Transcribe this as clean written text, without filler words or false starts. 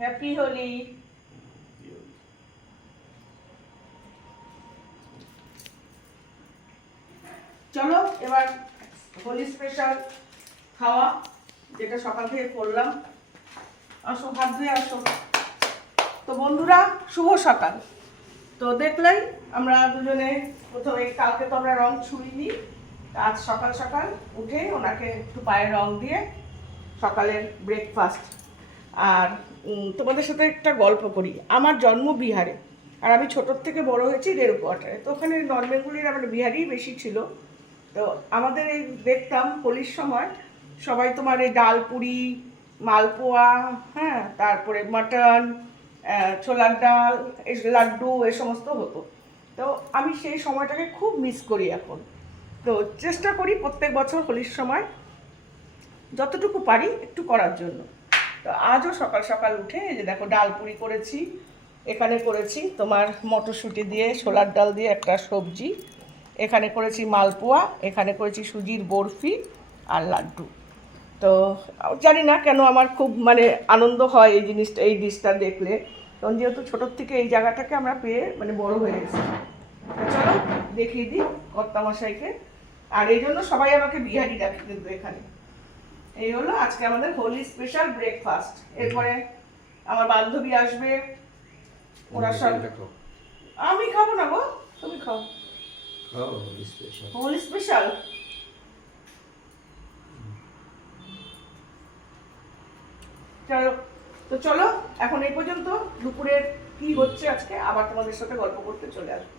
Happy Holi. চলো এবার Holi special খাওয়া, যেটা সকাল থেকে করলাম। আসো, হাত ধুয়ে আসো। তো বন্ধুরা, শুভ সকাল। তো দেখলেই আমরা দুজনে প্রথমে, কালকে তো আমরা রং ছুঁইনি, আজ সকাল সকাল উঠে ওনাকে একটু পায়ে রং দিয়ে সকালের ব্রেকফাস্ট। আর তোমাদের সাথে একটা গল্প করি। আমার জন্ম বিহারে, আর আমি ছোটোর থেকে বড় হয়েছি রেল কোয়ার্টারে। তো ওখানে নন বেঙ্গলির আমার বিহারিই বেশি ছিল। তো আমাদের এই দেখতাম হোলির সময় সবাই তোমার এই ডাল পুরি, মালপোয়া, হ্যাঁ, তারপরে মাটন, ছোলার ডাল, এই লাড্ডু, এ সমস্ত হতো। তো আমি সেই সময়টাকে খুব মিস করি এখন। তো চেষ্টা করি প্রত্যেক বছর হোলির সময় যতটুকু পারি একটু করার জন্য। তো আজও সকাল সকাল উঠে এই যে দেখো ডাল পুরি করেছি, এখানে করেছি তোমার মটরশুঁটি দিয়ে ছোলার ডাল দিয়ে একটা সবজি, এখানে করেছি মালপোয়া, এখানে করেছি সুজির বরফি আর লাড্ডু। তো জানি না কেন আমার খুব মানে আনন্দ হয় এই জিনিসটা, এই ডিশটা দেখলে, কারণ যেহেতু ছোটোর থেকে এই জায়গাটাকে আমরা পেয়ে মানে বড় হয়ে গেছি। চলো দেখিয়ে দিই কর্তামশাইকে। আর এই জন্য সবাই আমাকে বিহারি ডাকে কিন্তু এখানে। এই হলো আজকে আমাদের হোলি স্পেশাল ব্রেকফাস্ট। এরপরে আমার বান্ধবী আসবে, ওরা সব। আমি খাবো না গো, তুমি খাও। হোলি স্পেশাল। চলো, তো চলো এখন এই পর্যন্ত। দুপুরের কি হচ্ছে আজকে আবার তোমাদের সাথে গল্প করতে চলে আসবো।